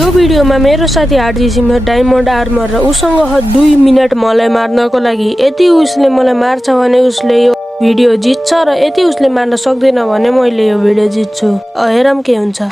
यो भिडियोमा मेरो साथी हार्दिसिम डायमन्ड आर्मर र उसँग 2 मिनेट मलाई मार्नको लागि। यदि उसले मलाई मार्छ भने उसले यो भिडियो जित्छ र यदि उसले मार्न सक्दैन भने मैले यो भिडियो जित्छु। हेरौँ के हुन्छ।